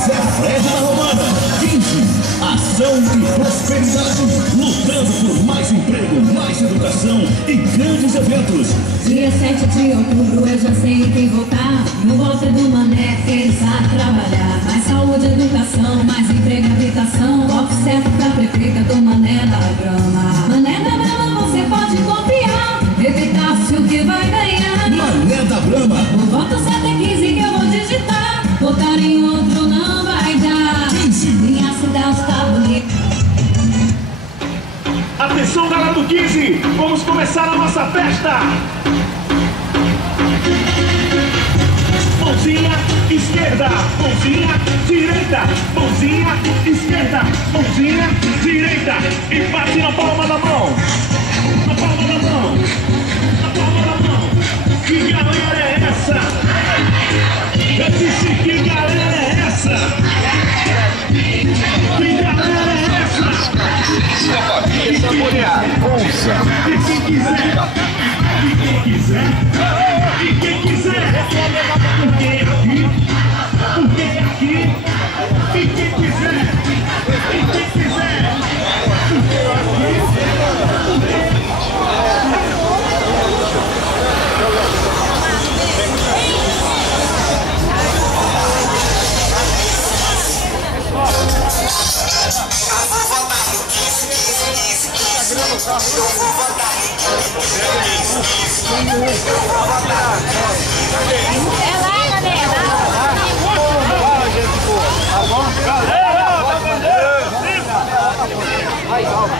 Esse é Fred da Romana. 15. Ação e prosperidade. Lutando por mais emprego, mais educação e grandes eventos. Dia 7 de outubro eu já sei quem votar. No voto é do Mané, ele sabe trabalhar. Mais saúde, educação, mais emprego, habitação. Voto certo pra prefeita do Mané da Brama. Mané da Brama você pode confiar. Evitar-se o que vai ganhar. Mané da Brama. O voto certo é 15 que eu vou digitar. Votar em outro não vai dar. 15. Minha cidade tá bonita. Atenção, galera do 15, vamos começar a nossa festa. Mãozinha esquerda, mãozinha direita, mãozinha esquerda, mãozinha direita. E bate na palma da mão, na palma da mão, na palma da mão. Que galera é essa? Eu disse, que galera é essa? Que galera é essa? Sua família e mulher, ouça. E quem quiser, e quem quiser, e quem quiser, porque aqui, porque aqui, e quem quiser, e quem quiser, porque aqui, É lá, galera. Fala, gente boa. Tá bom? Galera, vai bandeira. Vai, calma.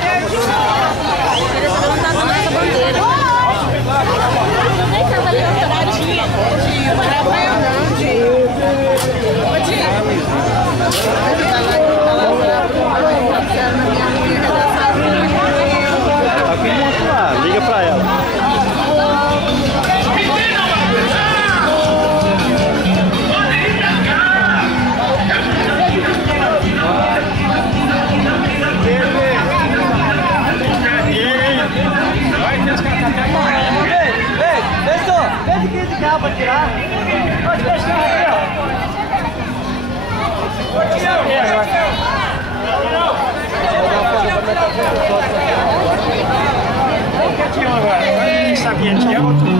Queria saber onde tá dando essa bandeira. Nem tava levantadinha. Liga pra ela. Pede 15 carros pra tirar. Pode deixar aí, ó. Quietinho agora. Sabia, tinha outro.